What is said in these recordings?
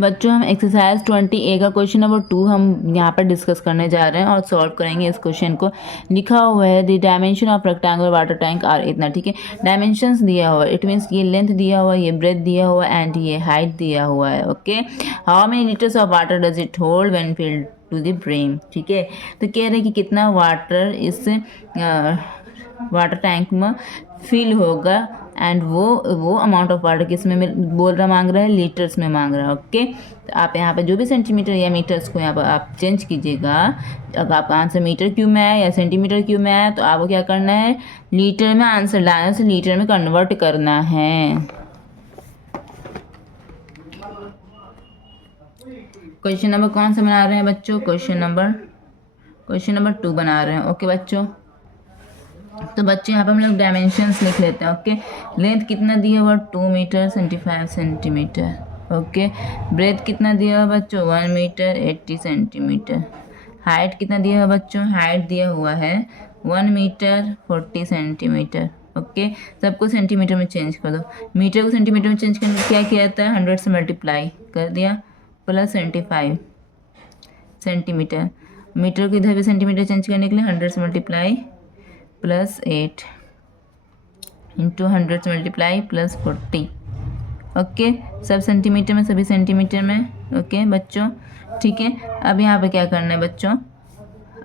बच्चों हम exercise 20A का क्वेश्चन नंबर 2 हम यहाँ पर डिस्कस करने जा रहे हैं और सॉल्व करेंगे इस क्वेश्चन को। लिखा हुआ है the dimension of rectangular water tank are इतना, ठीक है। डायमेंशंस दिया हुआ है, इट मीन्स ये लेंथ दिया हुआ है, ये ब्रेथ दिया हुआ है एंड ये हाइट दिया हुआ है। Okay, how many litres of water does it hold when filled to the brim, ठीक है। तो कह रहे हैं कि कितना वाटर इस वाटर टैंक में फिल होगा एंड वो अमाउंट ऑफ वाटर किस में बोल रहा, मांग रहा है लीटर्स में मांग रहा है। ओके, तो आप यहाँ पे जो भी सेंटीमीटर या मीटर्स को यहाँ पर आप चेंज कीजिएगा। अगर आपका आंसर मीटर क्यूब में है या सेंटीमीटर क्यूब में है तो आपको क्या करना है, लीटर में आंसर लाने से लीटर में कन्वर्ट करना है। क्वेश्चन नंबर कौन सा बना रहे हैं बच्चों, क्वेश्चन नंबर 2 बना रहे हैं। ओके बच्चों, तो बच्चे यहाँ पे हम लोग डायमेंशंस लिख लेते हैं। ओके, लेंथ कितना दिया हुआ 2 मीटर 75 सेंटीमीटर। ओके, ब्रेथ कितना दिया हुआ बच्चों 1 मीटर 80 सेंटीमीटर। हाइट कितना दिया हुआ बच्चों, हाइट दिया हुआ है 1 मीटर 40 सेंटीमीटर। ओके, सबको सेंटीमीटर में चेंज कर दो। मीटर को सेंटीमीटर में चेंज करने क्या किया जाता है, 100 से मल्टीप्लाई कर दिया प्लस 75 सेंटीमीटर। मीटर को इधर भी सेंटीमीटर चेंज करने के लिए 100 से मल्टीप्लाई प्लस 8 इंटू 100 से मल्टीप्लाई प्लस 40। ओके, सब सेंटीमीटर में, सभी सेंटीमीटर में। ओके बच्चों, ठीक है। अब यहाँ पे क्या करना है बच्चों,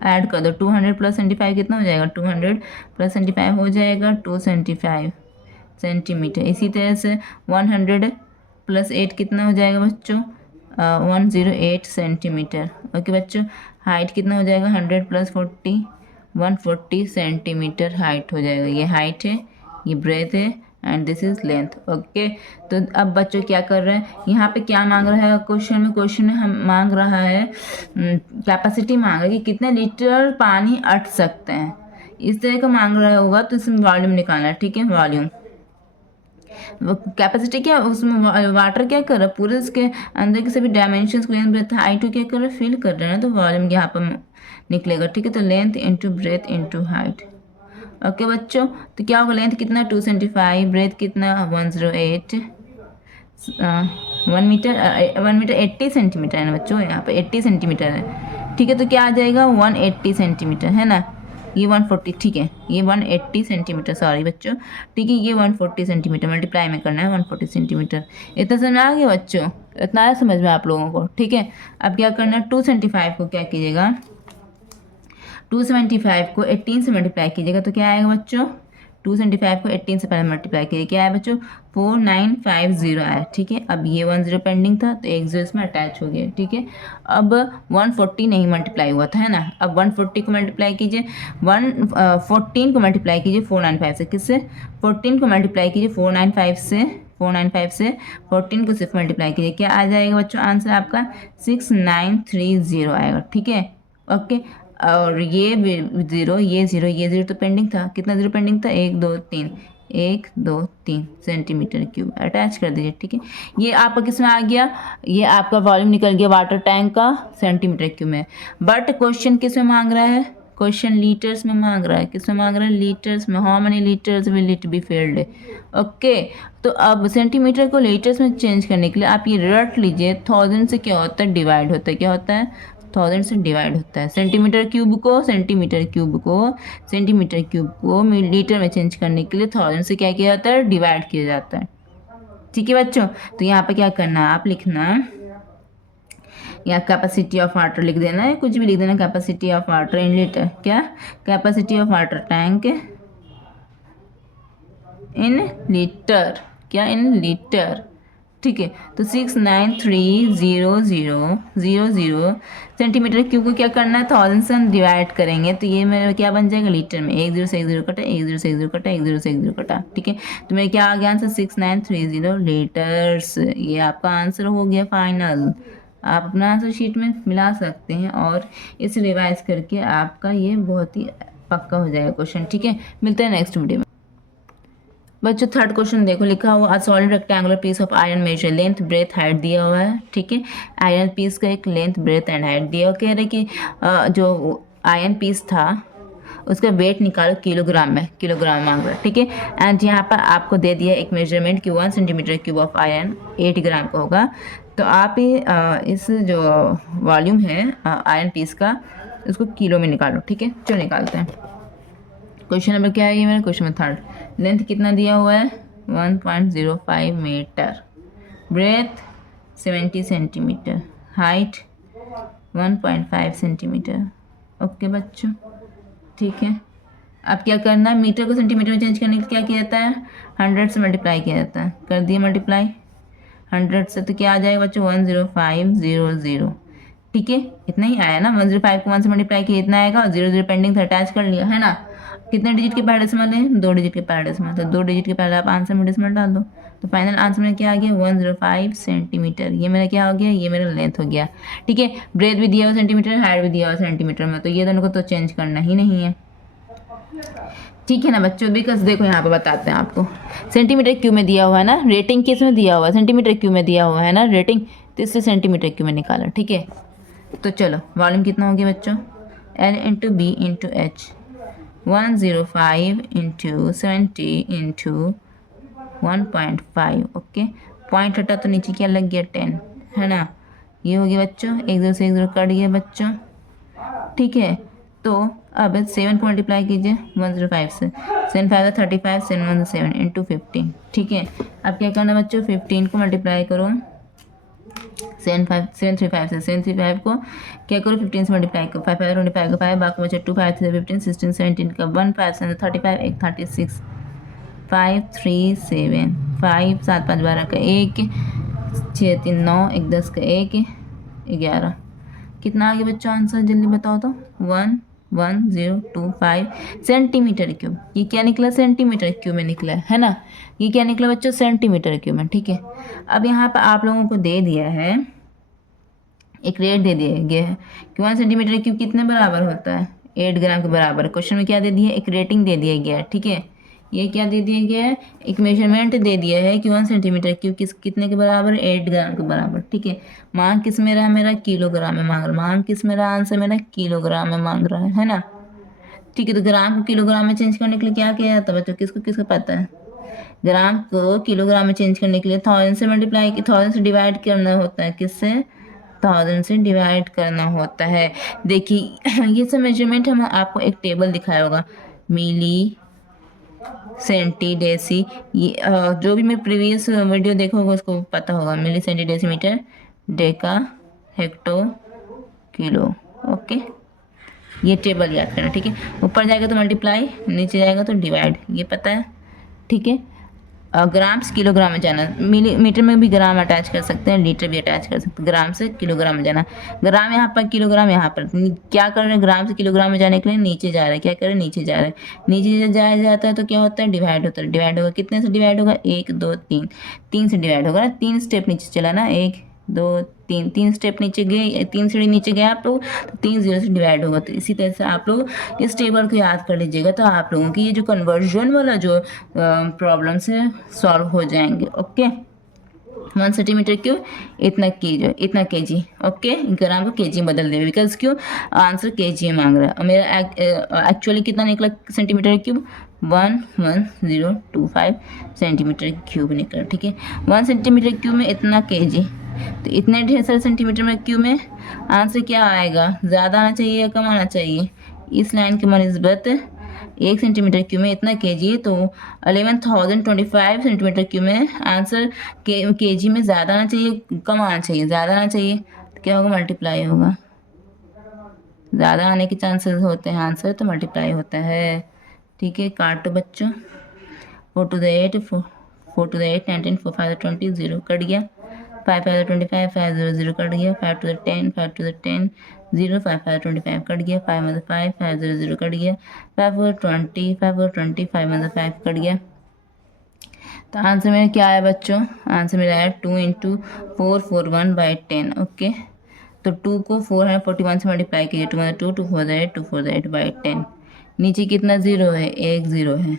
ऐड कर दो। 200 प्लस 75 कितना हो जाएगा, 200 प्लस 75 हो जाएगा 275 सेंटीमीटर। इसी तरह से 100 प्लस 8 कितना हो जाएगा बच्चों, 108 सेंटीमीटर। ओके बच्चों, हाइट कितना हो जाएगा, 100 प्लस 40 140 सेंटीमीटर हाइट हो जाएगा। ये हाइट है, ये ब्रेथ है and this is length. Okay, तो अब बच्चों क्या कर रहे हैं, यहाँ पे क्या मांग रहा है क्वेश्चन में हम मांग रहा है कैपेसिटी मांग रहा है कि कितने लीटर पानी अट सकते हैं। इस तरह का मांग रहा होगा तो इसमें वॉल्यूम निकालना है, ठीक है। वॉल्यूम कैपेसिटी क्या, उसमें वाटर क्या कर रहा है, पूरे उसके अंदर के सभी डायमेंशंस को ब्रेथ हाइट को क्या कर रहा है, फिल कर रहा है। तो वॉल्यूम यहाँ पर निकलेगा, ठीक है। तो length into breadth into height. Okay बच्चों, तो क्या होगा, लेंथ कितना 275, ब्रेथ कितना 108, 1 मीटर 80 सेंटीमीटर है ना बच्चों, यहाँ पे 80 सेंटीमीटर है, ठीक है। तो क्या आ जाएगा 180 सेंटीमीटर है ना, ये 140, ठीक है। ये 180 सेंटीमीटर, सॉरी बच्चों, ठीक है। ये 140 सेंटीमीटर मल्टीप्लाई में करना है 140 सेंटीमीटर। इतना समझ आ गया बच्चों, इतना आया समझ में आप लोगों को, ठीक है। अब क्या करना है, 275 को क्या कीजिएगा, 275 को 18 से मल्टीप्लाई कीजिएगा तो क्या आएगा बच्चों, 275 को 18 से पहले मल्टीप्लाई कीजिए, क्या आया बच्चों 4950 आया, ठीक है। अब ये 10 पेंडिंग था तो एक 0 इसमें अटैच हो गया, ठीक है। अब 140 नहीं मल्टीप्लाई हुआ था, है ना। अब 140 को मल्टीप्लाई कीजिए, 14 को मल्टीप्लाई कीजिए 495 से, किससे, 14 को मल्टीप्लाई कीजिए 495 से, 14 को सिर्फ मल्टीप्लाई कीजिए, क्या आ जाएगा बच्चों, आंसर आपका 6930 आएगा, ठीक है। ओके, और ये 0 ये 0 ये 0 तो पेंडिंग था, कितना 0 पेंडिंग था, 1 2 3 सेंटीमीटर क्यूब अटैच कर दीजिए, ठीक है। ये आपका किस में आ गया, ये आपका वॉल्यूम निकल गया वाटर टैंक का सेंटीमीटर क्यूब में। बट क्वेश्चन किस में मांग रहा है, क्वेश्चन लीटर्स में मांग रहा है, किस में मांग रहा है, लीटर्स में। How many litres will it be filled. Okay, तो अब सेंटीमीटर को लीटर्स में चेंज करने के लिए आप ये रट लीजिए, 1000 से क्या होता है, डिवाइड होता है, क्या होता है, 1000 से डिवाइड होता है। सेंटीमीटर क्यूब को लीटर में चेंज करने के लिए 1000 से क्या किया जाता है, डिवाइड किया जाता है, ठीक है बच्चों। तो यहाँ पे क्या करना है, आप लिखना या कैपेसिटी ऑफ वाटर लिख देना है, कुछ भी लिख देना, capacity of water in litre, क्या, capacity of water tank in litre, क्या, इन लीटर, ठीक है। तो 693000 सेंटीमीटर क्यूब को क्या करना है, 1000 से हम डिवाइड करेंगे तो ये मेरा क्या बन जाएगा, लीटर में। 1 0 से 1 0 कटा, 1 0 से 1 0 कटा, 1 0 से 1 0 कटा, ठीक है। तो मेरे क्या आ गया आंसर, 6930 लीटर्स। ये आपका आंसर हो गया फाइनल। आप अपना आंसर शीट में मिला सकते हैं और इसे रिवाइज करके आपका ये बहुत ही पक्का हो जाएगा क्वेश्चन, ठीक है। मिलते हैं नेक्स्ट वीडियो में। बच्चों थर्ड क्वेश्चन देखो, लिखा हुआ a solid rectangular piece of iron measure length breadth height दिया हुआ है, ठीक है। आयरन पीस का एक लेंथ ब्रेथ एंड हाइट दिया हुआ, कह रहे कि जो आयरन पीस था उसका वेट निकालो किलोग्राम में मांग रहा है, ठीक है। एंड यहाँ पर आपको दे दिया एक मेजरमेंट कि 1 सेंटीमीटर क्यूब ऑफ आयरन 8 ग्राम का होगा। तो आप ये इस जो वॉल्यूम है आयरन पीस का उसको किलो में निकालो, ठीक है। चलो निकालते हैं। क्वेश्चन नंबर क्या है ये मेरा? Question number 3। लेंथ कितना दिया हुआ है? 1.05 metre, breadth 70 centimetre, height 1.5 centimetre. Okay बच्चों, ठीक है। अब क्या करना है, मीटर को सेंटीमीटर में चेंज करने के लिए क्या किया जाता है? 100 से मल्टीप्लाई किया जाता है। कर दिए मल्टीप्लाई 100 से, तो क्या आ जाएगा बच्चों? 10500, ठीक है। इतना ही आया ना, 105 को 1 से मल्टीप्लाई किया इतना आएगा, और 00 पेंडिंग था, अटैच कर लिया है ना। कितने डिजिट के पहले डेसिमल है? 2 डिजिट के पहले डेसिमल, तो 2 डिजिट के पहले आप आंसर में डेसिमल डाल दो। तो फाइनल आंसर में क्या आ गया? 105 सेंटीमीटर। ये मेरा क्या हो गया? ये मेरा लेंथ हो गया, ठीक है। ब्रेथ भी दिया हुआ सेंटीमीटर, हाइट भी दिया हुआ सेंटीमीटर में, तो ये दोनों को तो चेंज करना ही नहीं है, ठीक है ना बच्चों। बिकॉज देखो यहाँ पे बताते हैं आपको, सेंटीमीटर क्यूब में दिया हुआ है ना, रेटिंग किस में दिया हुआ है? सेंटीमीटर क्यूब में दिया हुआ है ना रेटिंग, तो इससे सेंटीमीटर क्यूब में निकाला, ठीक है। तो चलो वॉल्यूम कितना हो गया बच्चों? L into B into H, 105 into 70 into 1.5, okay. Point हटा तो नीचे क्या लग गया? 10, है ना। ये हो गया बच्चों, 1 0 से 1 0 कट गया बच्चों, ठीक है। तो अब 7 को मल्टीप्लाई कीजिए 105 से, 7 5 35, 7 1 7 इंटू 15, ठीक है। अब क्या करना बच्चों? 15 को मल्टीप्लाई करो 735 से, 735 को क्या करो? 15 से मल्टीप्लाई करो, 5 5 25 का 5, बाकी बचे 2 5 3 15 16 17 का 1 5 7 35 1 36 5 3 7 5 7 5 12 का 1 6 3 9 1 10 का 1 11। कितना आ गया बच्चों आंसर? जल्दी बताओ तो। 11025 सेंटीमीटर क्यूब। ये क्या निकला? सेंटीमीटर क्यूब में निकला है ना। ये क्या निकला बच्चों? सेंटीमीटर क्यूब में, ठीक है। अब यहाँ पर आप लोगों को दे दिया है, एक रेट दे दिया गया है कि 1 सेंटीमीटर क्यूब कितने बराबर होता है? 8 ग्राम के बराबर। क्वेश्चन में क्या दे दिया है? एक रेटिंग दे दिया गया है, ठीक है। ये क्या दे दिया गया है? एक मेजरमेंट दे दिया है कि 1 सेंटीमीटर क्यूब कितने के बराबर? 8 ग्राम के बराबर, ठीक है। मांग किस में रहा? मेरा किलोग्राम में मांग रहा। मांग किस में रहा? आंसर मेरा किलोग्राम में मांग रहा है ना, ठीक है। तो ग्राम को किलोग्राम में चेंज करने के लिए क्या किया जाता है बच्चों? किसको किसको पता है? ग्राम को किलोग्राम में चेंज करने के लिए 1000 से मल्टीप्लाई, 1000 से डिवाइड करना होता है। किससे? 1000 से डिवाइड करना होता है। देखिए ये सब मेजरमेंट हम आपको एक टेबल दिखाया होगा, मिली सेंटी डेसी, ये जो भी मैं प्रीवियस वीडियो देखा होगा उसको पता होगा। Milli centi decimetre, deca, hecto, kilo, okay. ये टेबल याद करना, ठीक है। ऊपर जाएगा तो मल्टीप्लाई, नीचे जाएगा तो डिवाइड, ये पता है, ठीक है। ग्राम से किलोग्राम में जाना, मिलीमीटर में भी ग्राम अटैच कर सकते हैं, लीटर भी अटैच कर सकते हैं। ग्राम से किलोग्राम में जाना, ग्राम यहाँ पर, किलोग्राम यहाँ पर। क्या कर रहे हैं? ग्राम से किलोग्राम में जाने के लिए नीचे जा रहे हैं। क्या कर रहे हैं? नीचे जा रहे हैं। नीचे जाया जाता है तो क्या होता है? डिवाइड होता है। डिवाइड होगा, कितने से डिवाइड होगा? 1 2 3, 3 से डिवाइड होगा ना। 3 स्टेप नीचे चला ना, 1 2 3, 3 स्टेप नीचे गए, 3 सीढ़ी नीचे गए आप लोग, तो 3 0 से डिवाइड होगा। तो इसी तरह से आप लोग इस टेबल को याद कर लीजिएगा, तो आप लोगों की ये जो कन्वर्जन वाला जो प्रॉब्लम्स है सॉल्व हो जाएंगे, ओके। 1 सेंटीमीटर क्यूब इतना केजी, इतना केजी, ओके। ग्राम को केजी में बदल देंगे, बिकॉज क्यों? आंसर केजी में मांग रहा है। और मेरा एक्चुअली कितना निकला सेंटीमीटर क्यूब? 11025 सेंटीमीटर क्यूब निकला, ठीक है। 1 सेंटीमीटर क्यूब में इतना केजी, तो इतने ढेर सारे सेंटीमीटर में क्यूब में आंसर क्या आएगा? ज़्यादा आना चाहिए या कम आना चाहिए? इस लाइन के मनस्बत 1 सेंटीमीटर क्यूब में इतना केजी, तो 11,025 सेंटीमीटर क्यूब में आंसर केजी में ज़्यादा आना चाहिए, कम आना चाहिए? ज़्यादा आना चाहिए, तो क्या होगा? मल्टीप्लाई होगा। ज़्यादा आने के चांसेस होते हैं आंसर, तो मल्टीप्लाई होता है, ठीक है। काटो बच्चों, 4 to the 8 4 to the 8 19 4 5 20 0 cut गया, 5 5 25 5 0 0 कट गया, 5 to the 10 5 to the 10 0 5 5 25 cut गया, 5 5 5 0 0 कट गया, 5 4 20 5 4 20 5 5 कट गया। तो आंसर मेरा क्या है बच्चों? आंसर मेरा है 2 × 441/10, ओके। तो 2 को 441 से मल्टीप्लाई कीजिए, 2 2 4 8 2 4 8/10। नीचे कितना 0 है? 1 0 है।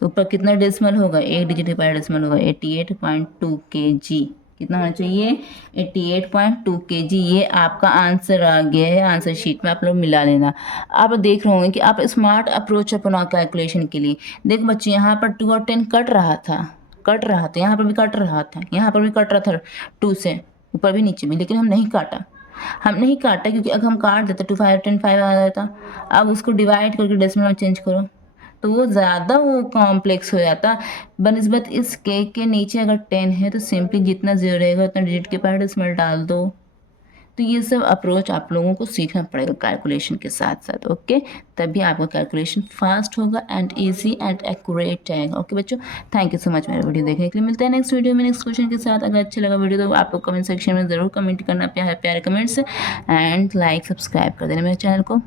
तो ऊपर कितना डेसिमल होगा? 1 डिजिट के पहले डेसिमल होगा, 88.2 kg, कितना होना चाहिए 88.2 kg। ये आपका आंसर आ गया है, आंसर शीट में आप लोग मिला लेना। आप देख रहे होंगे कि आप स्मार्ट अप्रोच अपना कैलकुलेशन के लिए। देखो बच्चे यहाँ पर 2 और 10 कट रहा था, यहाँ पर भी कट रहा था, यहाँ पर भी कट रहा था 2 से ऊपर भी नीचे भी, लेकिन हम नहीं काटा क्योंकि अगर हम काट देते 2 5 10 5 आ जाता। अब उसको डिवाइड करके डेसिमल में चेंज करो तो वो ज़्यादा वो कॉम्प्लेक्स हो जाता। बनिस्बत इस के नीचे अगर 10 है तो सिंपली जितना जीरो रहेगा उतना डिजिट के पहले डेसिमल डाल दो। तो ये सब अप्रोच आप लोगों को सीखना पड़ेगा कैलकुलेशन के साथ साथ, ओके। तभी आपका कैलकुलेशन फास्ट होगा एंड इजी एंड एक्यूरेट रहेगा। ओके बच्चों, थैंक यू सो मच मेरा वीडियो देखने के लिए। मिलते हैं नेक्स्ट वीडियो में नेक्स्ट क्वेश्चन के साथ। अगर अच्छा लगा वीडियो तो आपको कमेंट सेक्शन में ज़रूर कमेंट करना, प्यारे प्यारे कमेंट्स एंड लाइक सब्सक्राइब कर देना मेरे चैनल को।